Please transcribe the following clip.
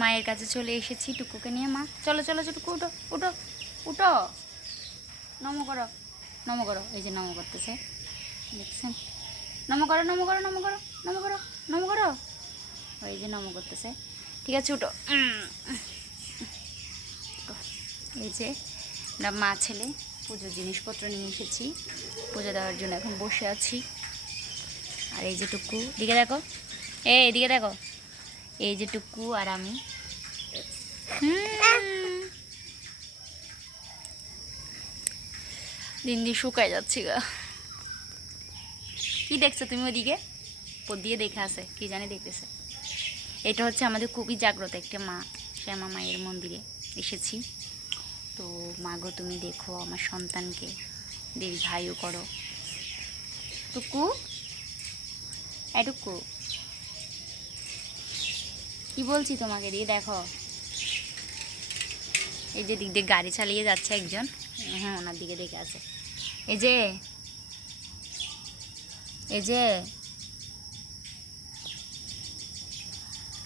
মায়ের কাছে চলে এসেছি, টুকুকে নিয়ে মা। চলো চলো টুকু উঠো উঠো উঠো। নম করো নম করো, এই যে নম করতেছে। দেখছেন? নম করো নম করো নম করো নম করো নম করো। ওই যে নম করতেছে। ঠিক আছে, উঠো। এই যে আমরা মা, ছেলে, পুজোর জিনিসপত্র নিয়ে এসেছি। পুজো দেওয়ার জন্য এখন বসে আছি। আর এই যে টুকু, দিকে দেখো। এই এদিকে দেখো। এই যে টুকু আর আমি। দিন দিন শুকায় যাচ্ছি গা। কি দেখছ তুমি ওদিকে? দিয়ে দেখে আছে কি জানি দেখতেছে। এটা হচ্ছে আমাদের খুবই জাগ্রত একটা মা, শ্যামা মায়ের মন্দিরে এসেছি। তো মাগো তুমি দেখো আমার সন্তানকে। দীর্ঘায়ু করো। টুকু? এটুকু কি বলছি তোমাকে দিয়ে? দেখো। এই যে দিক দিয়ে গাড়ি চালিয়ে যাচ্ছে একজন। হ্যাঁ ওনার দিকে দেখে আছে। এই যে এই যে